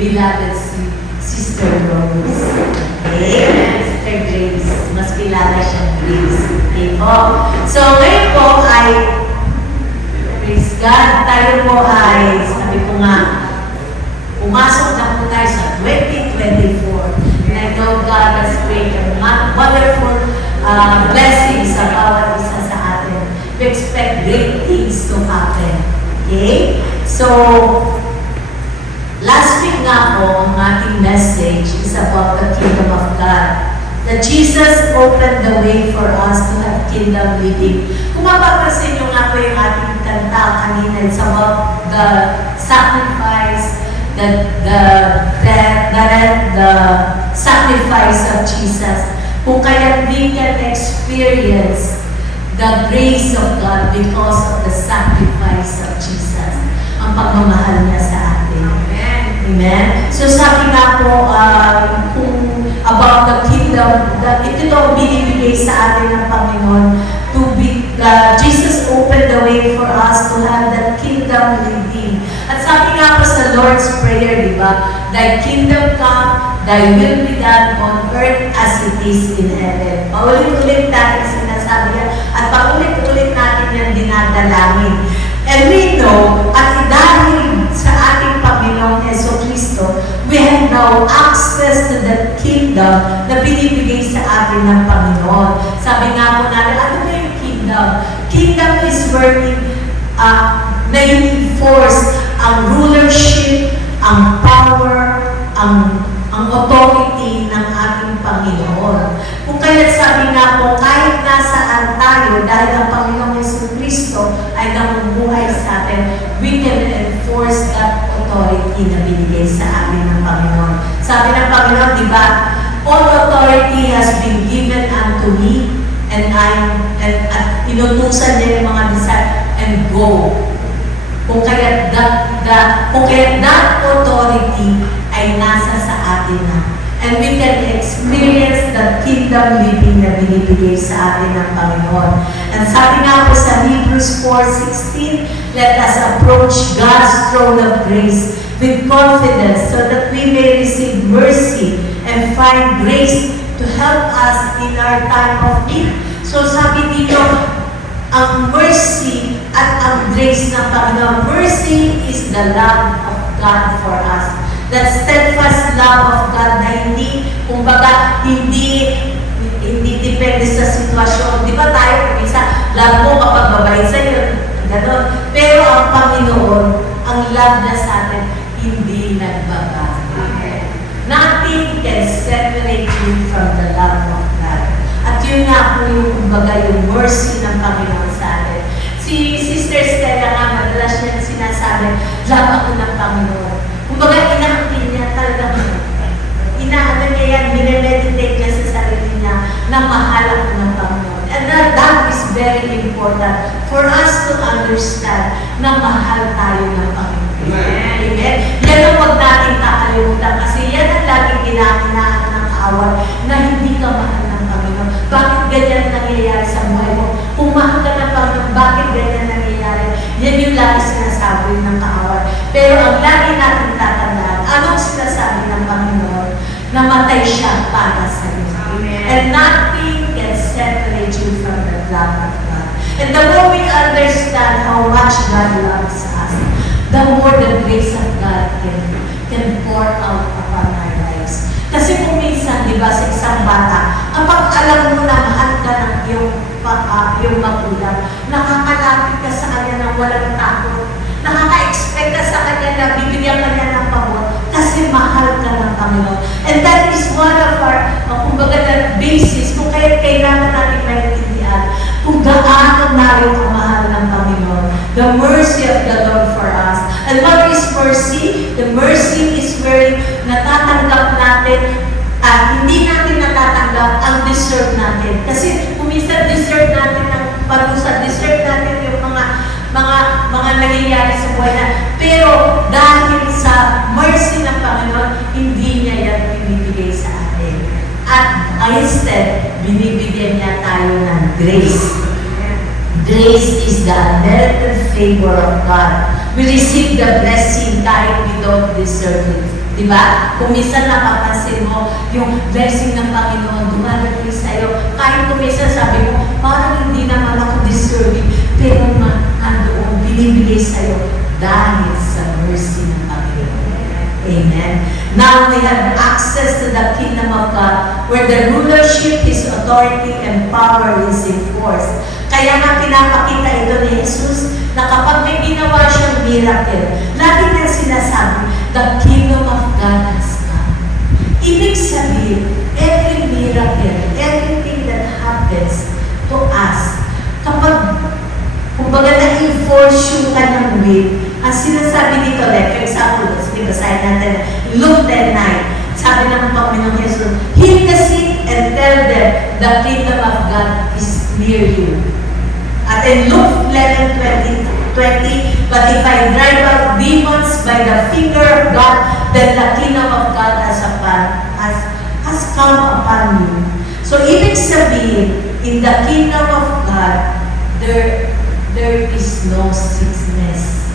beloved Sister Rose. Okay? Sister Grace. Mas kilala siyang Grace. Okay po. So, ngayon po ay, praise God, tayo po ay, sabi ko nga, pumasok na po tayo sa 2024. And I know God has great and wonderful blessings sa bawat isa sa atin. We expect great things to happen. Okay? So, last week nga po, ang ating message is about the kingdom of God. That Jesus opened the way for us to have kingdom living. Kung mapapansin nyo nga po yung ating kanta kanina, it's about the sacrifice, the sacrifice of Jesus. Kung kaya we can experience the grace of God because of the sacrifice of Jesus. Ang pagmamahal niya sa atin. Amen. Amen. So sabi nga po, kung about the kingdom, ito ang binibigay sa atin ng Panginoon to be, Jesus opened the way for us to have that kingdom living. At sabi nga po sa Lord's Prayer, di ba? Thy kingdom come, thy will be done on earth as it is in heaven. Paulit-ulit natin sinasabi yan, at paulit-ulit natin yan dinadalangin. And we know, at dahil sa ating Panginoong Heso Kristo, we have now access to the kingdom na binibigay sa atin ng Panginoon. Sabi nga po natin, ano ba yung kingdom? Kingdom is working, na enforce ang rulership, ang power, ang authority ng ating Panginoon. Kung kaya sabi nga po, kahit nasaan tayo, dahil ang Panginoong Yesu Cristo ay namumuhay sa atin, we can enforce that authority na binigay sa amin ng Panginoon. Sabi ng Panginoon, di ba, all authority has been given unto me, and at inutusan niya yung mga disciples, and go. Kung kaya that authority ay nasa sa atin na. And we can experience the kingdom living na binibigay sa atin ng Panginoon. And sabi nga po sa Hebrews 4:16, let us approach God's throne of grace with confidence so that we may receive mercy and find grace to help us in our time of need. So sabi dito, ang mercy at ang grace ng Panginoon. Mercy is the love of God for us. That steadfast love of God na hindi, kumbaga, hindi depende sa sitwasyon. Di ba tayo, minsan, love mo kapag mabait sa'yo, gano'n. Pero ang Panginoon, ang love na sa atin, hindi nagbabago. Nothing can separate you from the love of God. At yun nga po yung, kumbaga, yung mercy ng Panginoon sa atin. Si Sister Stella nga, madalas niya sinasabi, love ako ng Panginoon. Kumbaga, inaaktin niya talaga, inaano niya yan, minimeditate niya sa sarili niya na mahal ako ng Panginoon. And that is very important for us to understand na mahal tayo ng Panginoon. Amen? Yan ang huwag natin kakalimutan kasi yan ang laging kinakinaan ng kaaway na hindi ka mahal ng Panginoon. Bakit ganyan nangyayari sa buhay mo? Kung mahal ka ng Panginoon, bakit ganyan nangyayari? Yan yung lagi sinasabi ng kaaway. Pero ang lagi natin tatandaan, anong sinasabi ng Panginoon? Namatay siya para sa iyo. And nothing can separate you from the love of God. And the more we understand how much God loves us, the more the grace of God can pour out upon our lives. Kasi kung minsan, di ba, sa isang bata, kapag alam mo na mahal ka ng iyong magulang, nakakalapit ka sa kanya ng walang takot, nakaka-expect ka sa kanya na bibigyan ka niya ng pabor kasi mahal ka ng Panginoon. And that is one of our, kumbaga, that basis kung kailangan natin maintindihan kung gaano natin ang mahal ng Panginoon. The mercy of the Lord for us. And what is mercy? The mercy is where natatanggap natin hindi natin natatanggap ang deserve natin. Kasi kung minsan deserve natin ang parusa, deserve natin yung mga nangyayari sa buhay na. Pero dahil sa mercy ng Panginoon, hindi niya yan binibigay sa atin. At instead, binibigyan niya tayo ng grace. Grace is the unmerited favor of God. We receive the blessing kahit we don't deserve it. Di ba? Kung minsan napapansin mo, yung blessing ng Panginoon dumarating sa'yo, kahit kung minsan sabi mo, parang hindi naman ako deserving, pero nandoon, binibigay sa'yo dahil sa mercy ng Panginoon. Amen. Now we have access to the kingdom of God where the rulership, His authority, and power is enforced. Kaya nga pinapakita ito ni Jesus na kapag may ginawa siyang miracle, lagi niya sinasabi, the kingdom of God has come. Ibig sabihin, every miracle, everything that happens to us, kapag kumbaga na-enforce yung kanyang will, ang sinasabi dito, like for example, sige, basahin natin, Luke 10:9, sabi ng Panginoong Jesus, heal the sick and tell them the kingdom of God is near you. At in Luke 11:20, but if I drive out demons by the finger of God, then the kingdom of God has come upon you. So, ibig sabihin, in the kingdom of God, there is no sickness.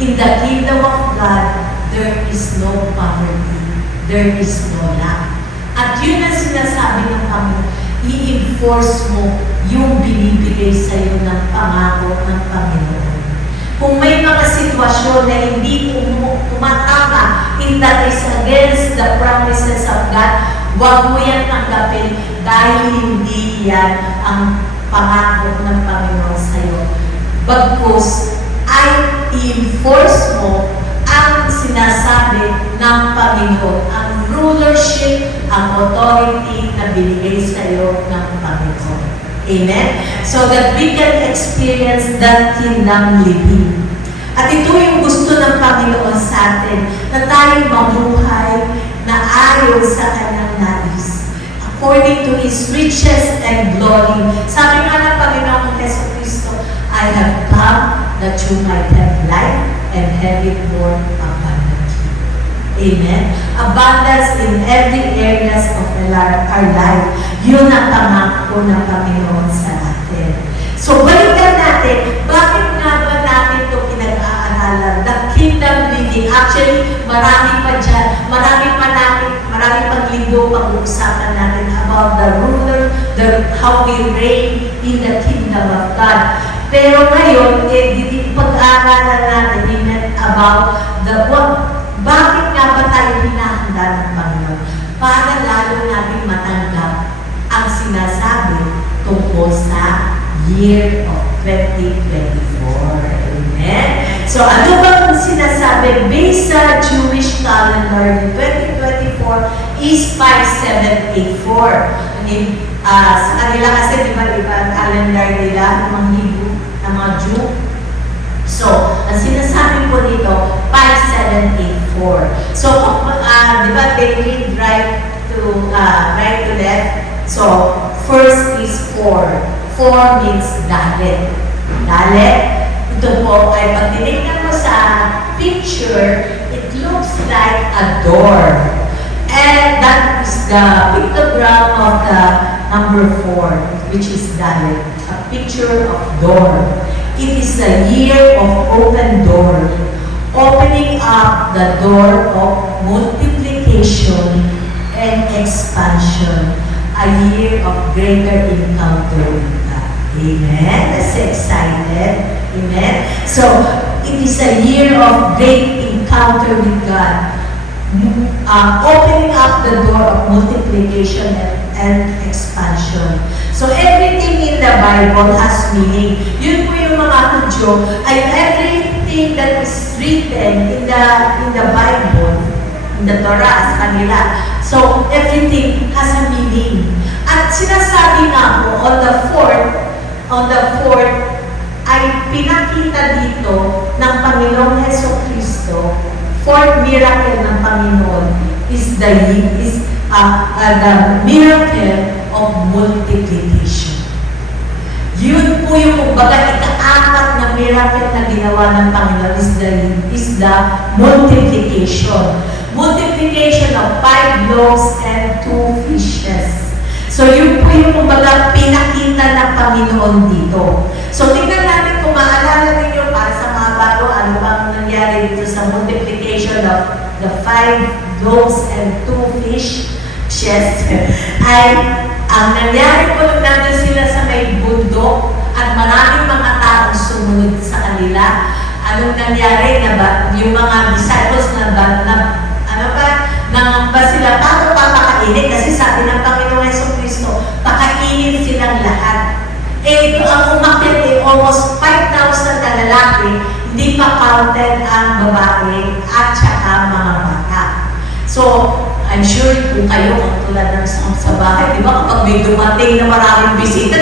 In the kingdom of God, there is no poverty. There is no lack. At yun ang sinasabi ng Panginoon, i-enforce mo yung binibigay sa iyo ng pangako ng Panginoon. Kung may mga sitwasyon na hindi tumatama, that is against the promises of God, huwag mo yan tanggapin dahil hindi yan ang pangako ng Panginoon sa iyo. Bagkus, ay i-enforce mo ang sinasabi ng Panginoon, ang rulership, ang authority na binigay sa iyo ng Panginoon. Amen? So that we can experience that kingdom living. At ito yung gusto ng Panginoon sa atin, na tayo mabuhay na ayon sa kanyang nais. According to His riches and glory. Sabi nga ng Panginoon Hesus Kristo, I have come that you might have life and have it more abundantly. Amen? Abundance in every areas of our life. Yun ang pangako ng Panginoon sa atin. So, balikan natin, bakit nga ba natin ito pinag-aaralan? The kingdom living. Actually, marami pa dyan. Marami pang linggo pag-uusapan natin about the ruler, how we reign in the kingdom of God. Pero ngayon, pag-aaralan natin about bakit nga ba tayo hinahanda ng Panginoon? Para lalo natin matanggap ang sinasabi tungkol sa year of 2024. Amen? So, ano ba ang sinasabi? Based sa Jewish calendar, 2024 is 5784. Sa kanila kasi, di ba, ang calendar nila, ng mga Hebrew, ng mga Jew. So, ang sinasabi ko dito, 5784. So, di ba, they read right to left. So, first is 4. 4 means dalet. Dalet, ito po ay pag tinignan mo sa picture, it looks like a door. And that is the pictogram of the number 4, which is dalet, a picture of door. It is a year of open door, opening up the door of multiplication and expansion, a year of greater encounter with God. Amen? That's excited. Amen? So, it is a year of great encounter with God, opening up the door of multiplication and expansion. So, everything in the Bible has meaning. Yun po yung mga Hudyo, ay everything that is written in the Bible, in the Torah, sa kanila. So, everything has a meaning. At sinasabi nga po, on the fourth, ay pinakita dito ng Panginoong Hesus Kristo, fourth miracle ng Panginoon is the miracle of multiplication. Yun po yung kumbaga ika-apat na miracle na ginawa ng Panginoon is the multiplication. Multiplication of 5 loaves and 2 fishes. So yun po yung kumbaga pinakita ng Panginoon dito. So tingnan natin kung maalala ninyo para sa mga bago, ano bang nangyari dito sa multiplication of the 5 loaves and 2 fish, ay ang nangyari po nung nandun sila sa may bundok at maraming mga taong sumunod sa kanila. Anong nangyari na ba? Yung mga disciples nangamba sila, paano papakainin? Kasi sabi ng Panginoong Jesucristo, pakainin silang lahat. Ang umakyat almost 5,000 na lalaki, hindi pa counted ang babae at saka mga bata. So, I'm sure kung kayo ang tulad ng sa bahay, di ba? Kapag may dumating na maraming bisita,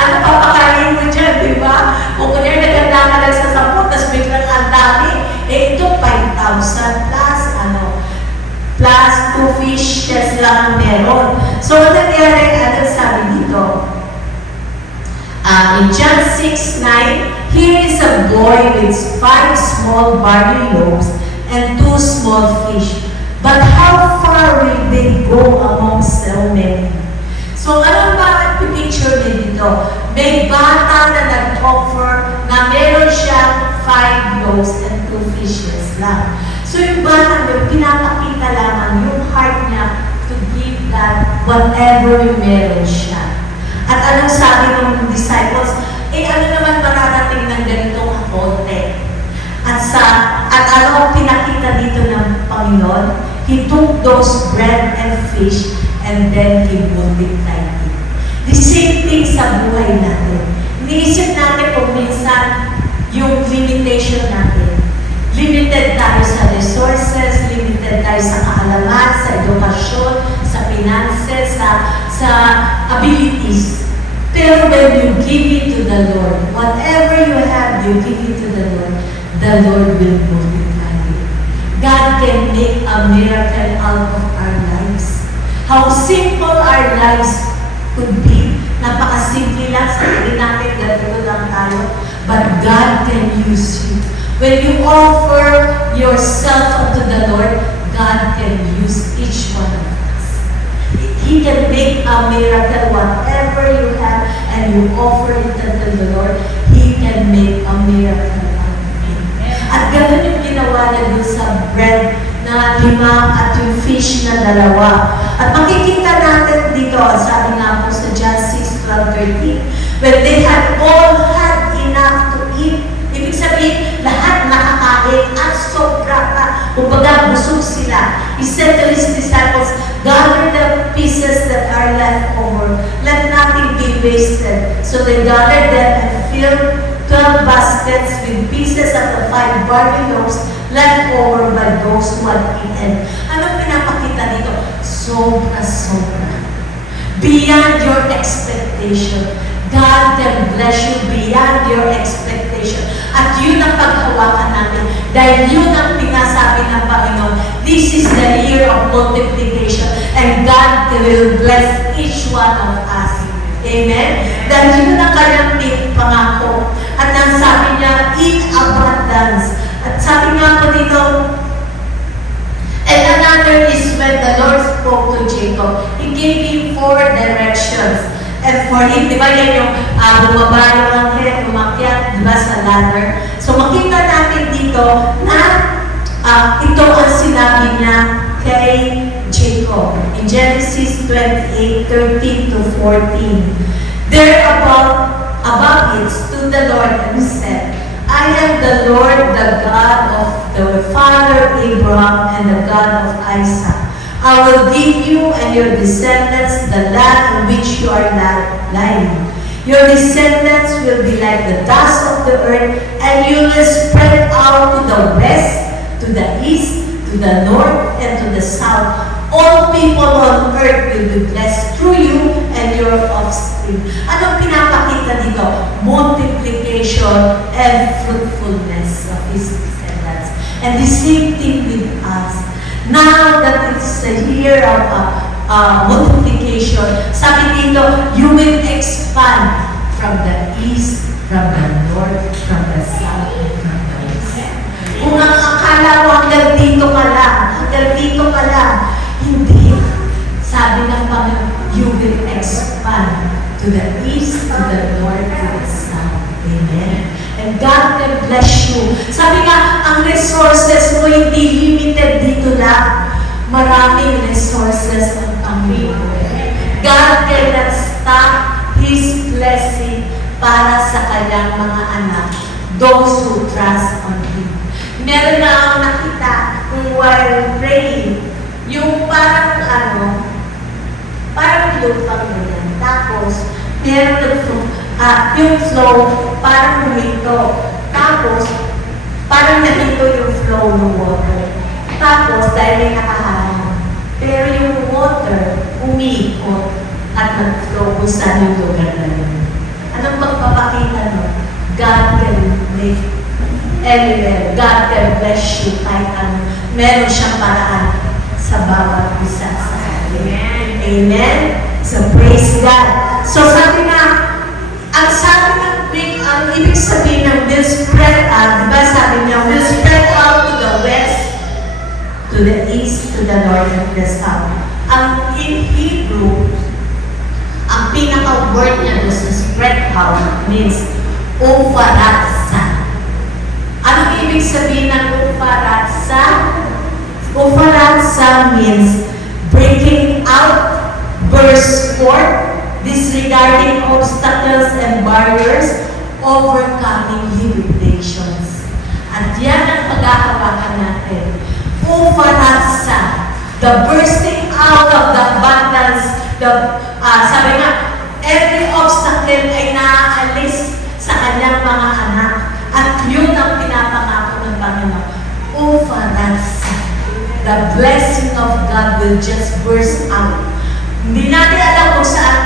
ano papakain mo dyan, di ba? Kung kunyari naganda ka lang sa 10, tapos biglang ang dami, ito 5,000 plus 2 fishes lang meron. So, ano nangyari? Ano sabi dito? In John 6:9, here is a boy with 5 small barley loaves and 2 small fish. But how far will they go among so many? So, anong bakit picture niya dito? May bata na nag-offer na meron siyang 5 loaves and 2 fishes lang. So, yung bata niya, pinapakita lamang yung heart niya to give God whatever meron siya. At anong sabi ng disciples? Ano naman mararating ng ganitong kapote? At ano ang pinakita dito ng Panginoon? He took those bread and fish and then He multiplied it. The same thing sa buhay natin. Iniisip natin kung minsan yung limitation natin. Limited tayo sa resources, limited tayo sa kaalaman, sa edukasyon, sa finances, sa abilities. Pero when you give it to the Lord, whatever you have, you give it to the Lord will multiply it. God can make a miracle out of our lives. How simple our lives could be. Napakasimple lang, sabi natin, ganito lang tayo. But God can use you. When you offer yourself unto the Lord, God can use each one of us. He can make a miracle, whatever you have, and you offer it unto the Lord, He can make a miracle out of it. At ganoon yung ginawa niya dun sa bread na 5 at yung fish na 2. At makikita natin dito, sabi nga po sa John 6:12-13, when they had all had enough to eat, ibig sabihin, lahat nakakain at sobra pa. Kumbaga, busog sila. He said to His disciples, gather the pieces that are left over. Let nothing be wasted. So they gathered them and filled 12 baskets with pieces of the 5 barley loaves left over by those who had eaten. Anong pinapakita dito? Sobra-sobra. Beyond your expectation. God can bless you beyond your expectation. At yun ang paghawakan natin. Dahil yun ang pinasabi ng Panginoon. This is the year of multiplication. And God will bless each one of us. Amen? Dahil yun ang kanyang pangako. At ang sabi niya, in abundance. At sabi nga po dito, and another is when the Lord spoke to Jacob. He gave him 4 directions. And for him, di ba yan yung bumaba yung anghel, umakyat, di ba, sa ladder. So makita natin dito na ito ang sinabi niya kay Jacob. In Genesis 28:13-14. There above it stood the Lord and said, I am the Lord, the God of the father Abraham and the God of Isaac. I will give you and your descendants the land in which you are lying. Your descendants will be like the dust of the earth, and you will spread out to the west, to the east, to the north, and to the south. All people on earth will be blessed through you and your offspring. Anong pinapakita dito? Multiplication and fruitfulness of His descendants. And the same thing with us. Now that it's a year of multiplication, sabi dito, you will expand from the east, from the north, from the south, and from the west. Kung ang akala mo hanggang dito ka lang, hindi. Sabi ng Panginoon, you will expand to the east, to the north, to the south. Amen. And God can bless you. Sabi nga, ang resources mo hindi limited lack, maraming resources ang Panginoon. God cannot stop His blessing para sa kanyang mga anak, those who trust on Him. Meron na akong nakita while praying, yung parang parang lupang ganyan. Tapos, meron yung flow, parang humito. Tapos, parang nahito yung flow ng water. Tapos, dahil may nakaharang. Pero yung water, umiikot at nag-flow kung saan yung lugar na yun. Anong magpapakita nun? God can make anywhere. God can bless you kahit ano. Meron siyang paraan sa bawat isa sa atin. Amen? So, praise God. So, sabi nga, ang ibig sabihin ng will spread out, diba sabi niya, will spread out to the west, to the east, to the north, and the south. Ang in Hebrew, ang pinaka-word niya doon sa spread out means ufaratsa. Ano ibig sabihin ng ufaratsa? Ufaratsa means breaking out, burst forth, disregarding obstacles and barriers, overcoming limitations. At yan ang pagkakawakan natin. Ufaratsa, the bursting out of the abundance, sabi nga, every obstacle ay naaalis sa kanyang mga anak. At yun ang pinapangako ng Panginoon. Ufaratsa, the blessing of God will just burst out. Hindi natin alam kung saan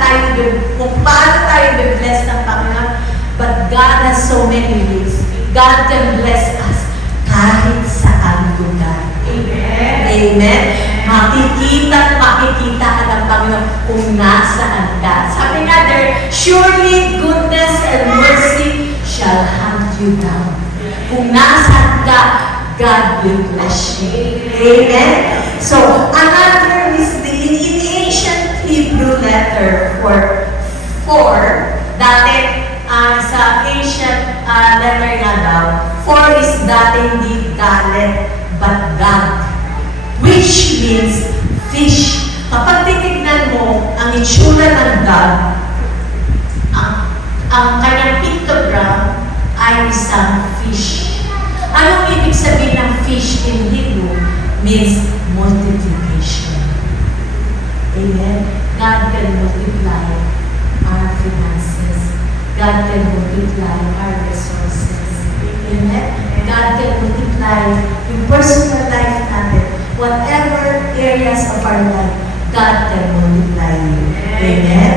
kung paano tayo be-bless ng Panginoon. But God has so many ways. God can bless us kahit saan lugar. Amen. Amen. Makikita ka ng Panginoon kung nasaan ka. Sabi nga there, surely goodness and mercy shall hunt you down. Kung nasaan ka, God will bless you. Amen. So, another is in ancient Hebrew letter for dati sa ancient letter nga daw, for is dating di dalet but God, which means fish. Kapag titignan mo ang itsura ng God, ang kanyang pictogram ay isang fish. Anong ibig sabihin ng fish in Hebrew? Means multiplication. Amen. God can multiply our finances. God can multiply our resources. Amen. God can multiply yung personal life natin. Whatever areas of our life, God can multiply you. Amen.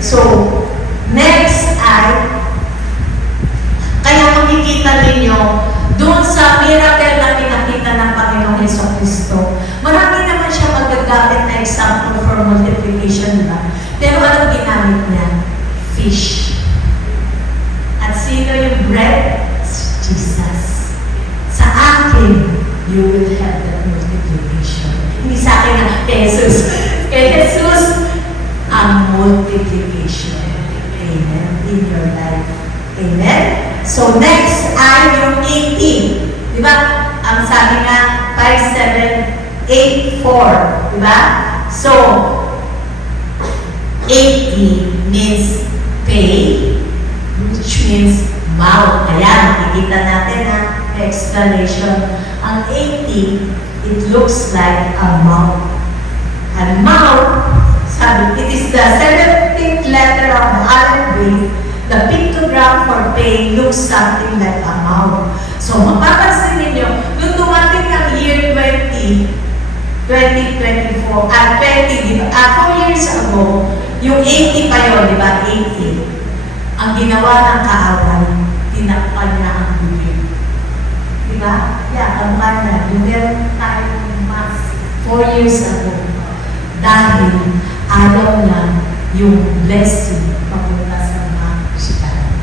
So, next ay, kaya makikita ninyo, doon sa miracle na pinakita ng Panginoong Jesucristo, marami naman siya magagamit na example for multiplication, diba? Pero anong ginamit niya? Fish. At sino yung bread? Jesus. Sa akin, you will have that multiplication. Hindi sa akin na, Jesus. Kay Jesus, ang multiplication. Amen. In your life. Amen. So, next ay yung 80. Diba? Ang sabi nga, 5784. Diba? So, 80 means pay, which means mouth. Ayan, nakikita natin na explanation. Ang 80, it looks like a mouth. And mouth, sabi, it is the 17th letter of the alphabet. The pictogram for pay looks something like a mouth. So, mapapansin ninyo, nung dumating ang year 2024, 4 years ago, yung 80 pa yun, di ba? 80. Ang ginawa ng kaaway, tinakpan niya ang bibig. Di ba? Yeah, ang na. Yung meron tayong mass 4 years ago. Dahil ayaw niya yung blessing papunta sa mga kusitahan.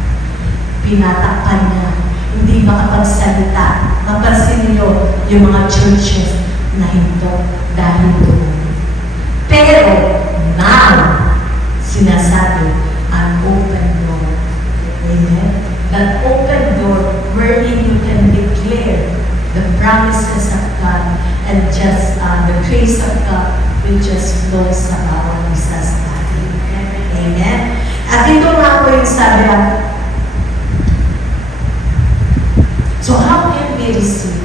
Pinatakpan niya. Hindi makapagsalita. Mapansin niyo yung mga churches na hinto dahil doon. Pero, now, sinasabi, an open door. Amen? That open door wherein you can declare the promises of God and just grace of God will just flow sa bawat isa sa atin. Amen? At ito nga po yung sabi natin. So how can we receive?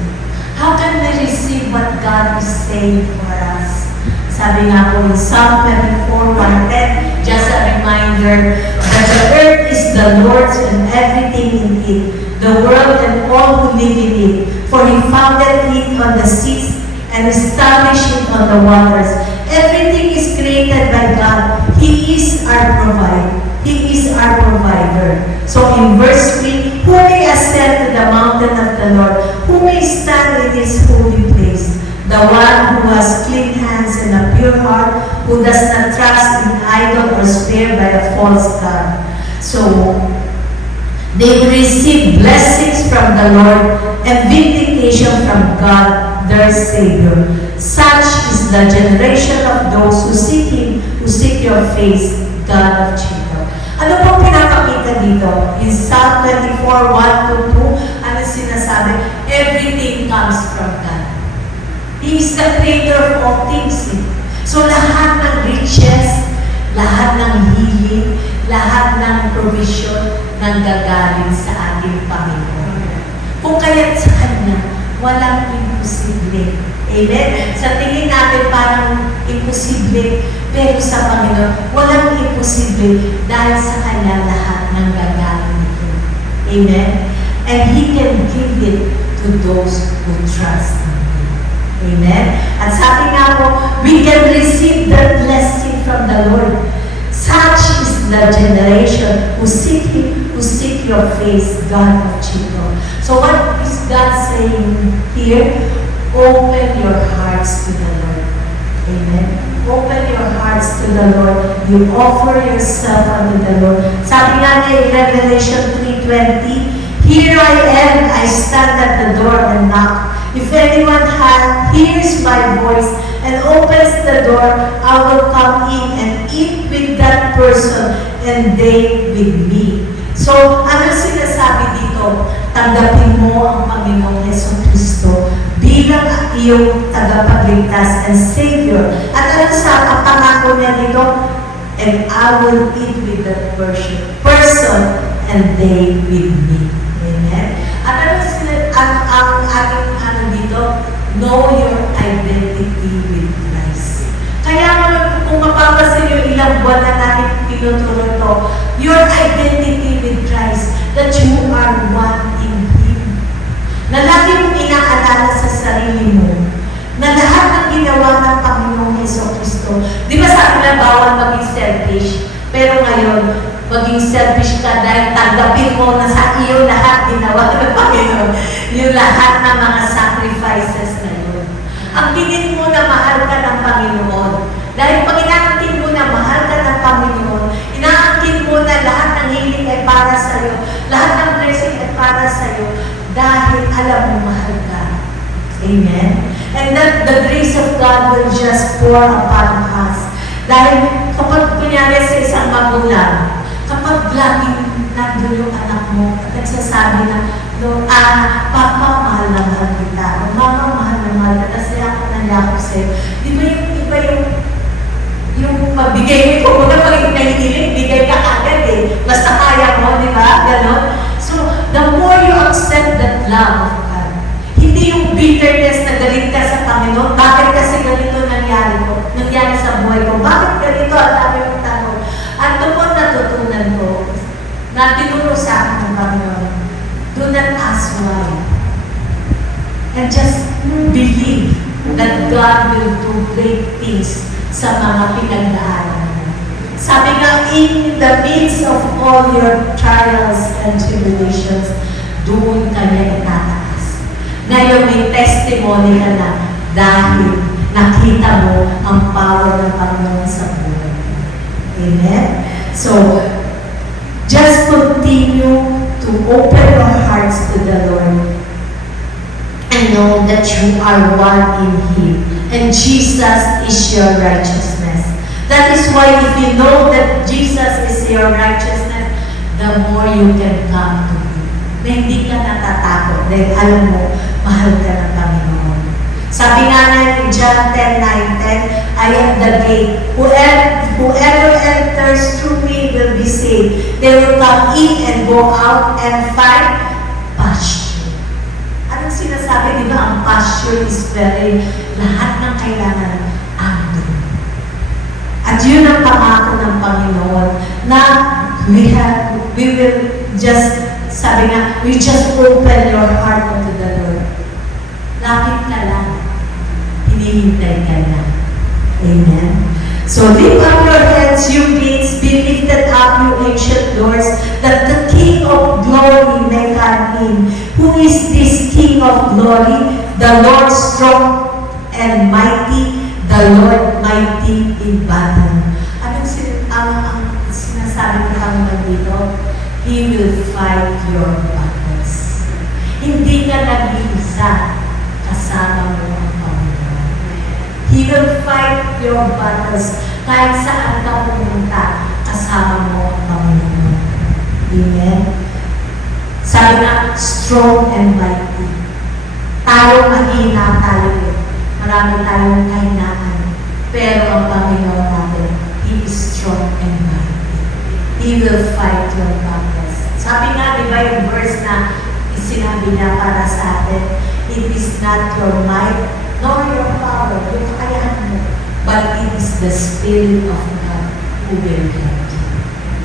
How can we receive what God is saying for us? Sabi nga po in Psalm 24:110, just a reminder that the earth is the Lord's and everything in it, the world and all who live in it. For He founded it on the seas and established it on the waters. Everything is created by God. He is our provider. He is our provider. So in verse 3, who may ascend to the mountain of the Lord? Who may stand in His holy place? The one who has clean hands and a pure heart, who does not trust in idol or swear by a false God. So they will receive blessings from the Lord and vindication from God, their Savior. Such is the generation of those who seek Him, who seek your face, God of Jacob. Ano pong pinapakita dito? In Psalm 24:1-2, ano sinasabi? Everything comes from God. He is the creator of all things. So lahat ng riches, lahat ng healing, lahat ng provision nanggagaling sa ating Panginoon. Kung kaya't sa Kanya, walang imposible. Amen? Sa tingin natin parang imposible, pero sa Panginoon, walang imposible dahil sa Kanya lahat nanggagaling ito. Amen? And He can give it to those who trust Him. Amen? At sabi nga po, we can receive the blessing from the Lord. Such is the generation who seek Him, who seek your face, God of Jacob. So what is God saying here? Open your hearts to the Lord. Amen? Open your hearts to the Lord. You offer yourself unto the Lord. Sabi nga in Revelation 3:20, here I am, I stand at the door and knock. If anyone hears my voice and opens the door, I will come in and eat with that person and they with me. So, ano sinasabi dito? Tanggapin mo ang Panginoong Jesucristo bilang iyong tagapagligtas and Savior. At ano sa pangako niya dito? And I will eat with that person and they with me. Amen? At ano ang ating dito? Know your identity with Christ. Kaya kung mapapasin yung ilang buwan na natin tinuturo ito, your identity with Christ, that you are one in Him. Na lagi mong inaalala sa sarili mo, na lahat ng ginawa ng Panginoong Jesucristo. Di ba sabi na bawal maging selfish? Pero ngayon, maging selfish ka dahil tanggapin mo na sa iyo lahat ginawa ng Panginoon. Yung lahat ng mga sacrifices na yun. Ang tingin mo na mahal ka ng Panginoon. Dahil pag inaangkin mo na mahal ka ng Panginoon, inaangkin mo na lahat ng hiling ay para sa iyo, lahat ng blessing ay para sa iyo, dahil alam mo mahal ka. Amen? And that the grace of God will just pour upon us. Dahil kapag kunyari sa isang magulang, kapag laging nandun yung anak mo at nagsasabi na, Papa, mahal na mahal kita. O Mama, mahal na mahal ka. Kasi ako nangyakap sa'yo. Di ba yung pabigay mo, kung mga pag-ikilig, bigay ka agad eh. Basta kaya mo, di ba? Ganon. So, the more you accept that love of God, hindi yung bitterness na galit ka sa Panginoon, bakit kasi ganito nangyari sa buhay ko? Bakit ganito? Ang dami mong tanong. At ito po natutunan ko, na tinuro sa akin ng Panginoon, do not ask why. And just believe that God will do great things sa mga pinagdaanan. Sabi nga, in the midst of all your trials and tribulations, doon ka niya itataas. Ngayon may testimony ka na dahil nakita mo ang power ng Panginoon sa buhay. Amen? So, just continue to open your hearts to the Lord and know that you are one in Him and Jesus is your righteousness. That is why if you know that Jesus is your righteousness, the more you can come to Him. Na hindi ka natatakot dahil alam mo, mahal ka ng Panginoon. Sabi nga na in John 10:9-10, I am the gate. Whoever enters through me will be saved. They will come in and go out and find pasture. Anong sinasabi? Di ba ang pasture is very, lahat ng kailangan andun. At yun ang pangako ng Panginoon na we will just, sabi nga, we just open your heart unto the Lord. Lapit ka lang. Hinihintay ka lang. Amen? So lift up your heads, you gates, be lifted up, you ancient doors, that the King of glory may come in. Who is this King of glory? The Lord strong and mighty, the Lord mighty in battle. Anong sinasabi ko kami dito? He will fight your battles. Hindi ka nag-iisa, kasama mo ang Panginoon. He will fight your battles. Kahit saan ka pumunta, kasama mo ang Panginoon. Amen? Sabi nga, strong and mighty. Tayo mahina tayo. Marami tayong kahinaan. Pero ang Panginoon natin, He is strong and mighty. He will fight your battles. Sabi nga, di ba yung verse na sinabi niya para sa atin, it is not your might, nor your power, yung kakayahan mo, but it is the Spirit of God who will help you.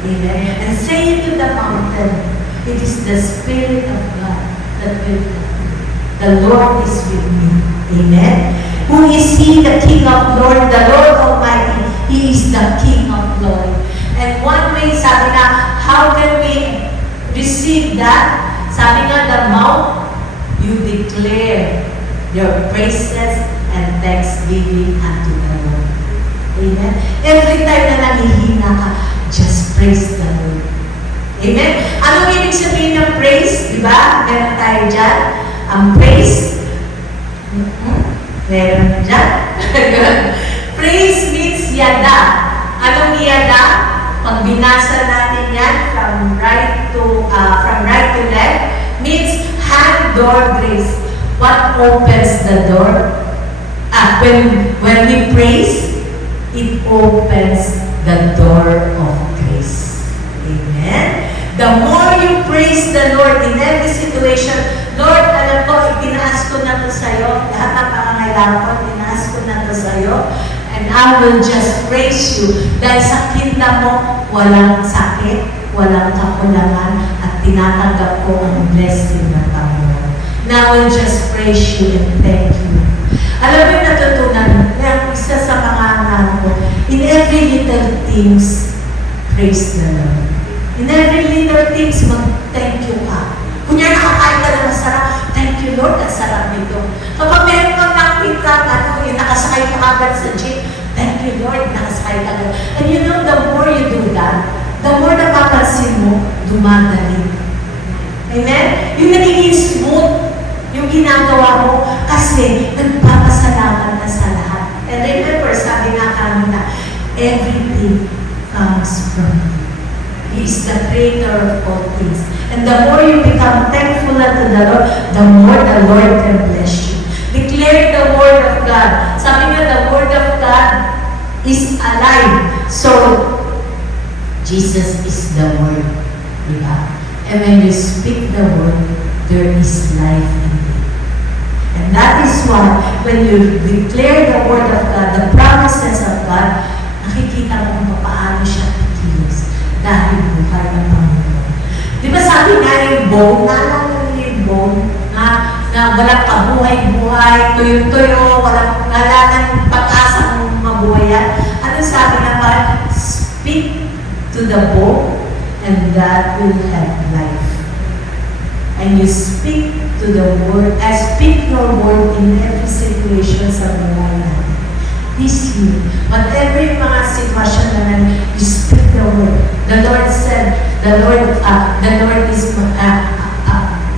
Amen? And say it to the mountain, it is the Spirit of God that will help you. The Lord is with me. Amen? Who is He? The King of glory, the Lord Almighty. He is the King of glory. And one way, sabi na, how can we receive that? Sabi nga, the mouth, you declare your praises and thanksgiving unto the Lord. Amen? Every time na nangihina ka, just praise the Lord. Amen? Anong ibig sabihin ng praise? Diba? Meron tayo dyan. Ang praise, meron dyan. Praise means yada. Anong yada? Pag binasa natin yan from right to left, means hand door grace. What opens the door? When we praise, it opens the door of grace. Amen? The more you praise the Lord in every situation, Lord, alam ko, itinaas ko na to sa'yo. Lahat ng pangangailangan ko, itinaas ko na to sa'yo. And I will just praise you. Dahil sa kingdom mo, walang sakit, walang kakulangan, at tinatanggap ko ang blessing ng Panginoon. Now I will just praise you and thank you. Alam mo yung natutunan, yung isa sa mga anak ko, in every little things, praise the Lord. In every little things, mag-thank you ka. Kunya nakakain ka na masarap, thank you Lord, ang sarap nito. Kapag meron kang nakita, yung nakasakay ka agad sa jeep, thank you Lord, nakasakay ka agad. And you know, the more you do that, the more napapansin mo, dumadali. Amen? Yung nagiging smooth, yung ginagawa mo, kasi nagpapasalamat na sa lahat. And remember, sabi nga kami na, everything comes from Him. He is the creator of all things. And the more you become thankful unto the Lord, the more the Lord can bless you. Declare the word of God. Sabi nga, the word of God is alive. So, Jesus is the word. Diba? And when you speak the word, there is life in it. And that is why, when you declare the word of God, the promises of God, nakikita mo kung paano siya kikilos dahil buhay ng Panginoon. Di ba sabi nga yung bone, naalala niyo yung bone, na walang kabuhay-buhay, tuyo-tuyo, walang ng pag-asang mabuhayan. Ano sabi na ba? Speak to the bone, and that will have life. And you speak to the word, speak your word in every situation sa buhay natin. This year, whatever yung mga sitwasyon naman, you speak the word. The Lord said, the Lord is,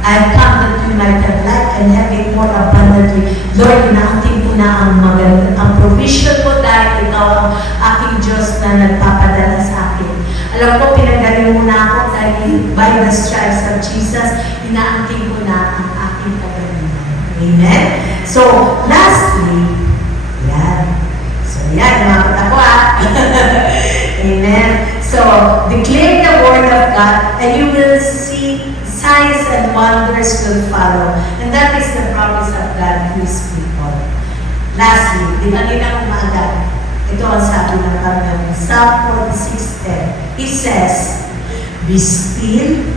I have come that you might have life and have it more abundantly. Lord, inaangkin ko na ang provision mo dahil ikaw ang aking Diyos na nagpapadala sa akin. Alam ko, pinagaling mo na ako dahil by the stripes of Jesus, inaangkin ko na ang aking kagalingan. Amen? So, lastly, So, declare the word of God and you will see signs and wonders will follow. And that is the promise of God to His people. Lastly, di kanina umaga, ito ang sabi ng Panginoon, Psalm 46:10. It says, "Be still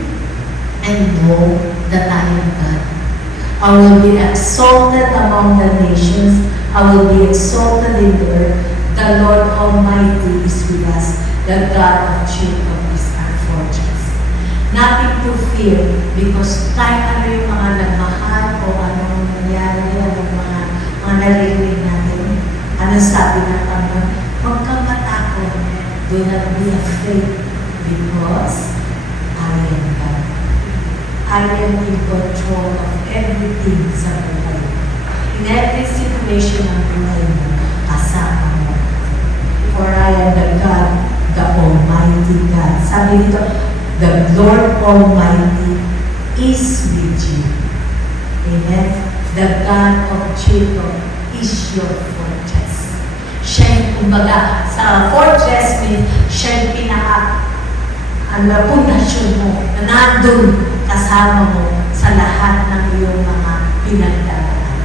and know that I am God. I will be exalted among the nations. I will be exalted in the earth. The Lord Almighty is with us. The God of Jacob is our fortress." Nothing to fear because kahit ano yung mga nagmahal o anong nangyari, anong mga naririnig natin, ano sabi ng Panginoon, huwag kang matakot. Do not be afraid because I am God. I am in control of everything sa buhay. In every situation ng buhay mo, kasama mo. For I am the God, the Almighty God. Sabi dito, the Lord Almighty is with you. Amen? The God of Jacob is your fortress. Siya yung, kumbaga, sa fortress means, siya yung pundasyon mo, na nandun kasama mo sa lahat ng iyong mga pinagdadaanan.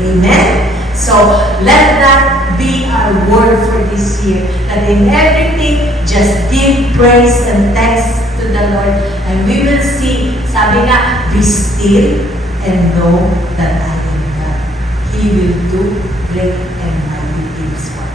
Amen? So, let that be our word for this year. That in everything, just give praise and thanks to the Lord. And we will see, sabi nga, be still and know that I am God. He will do great and mighty things for us.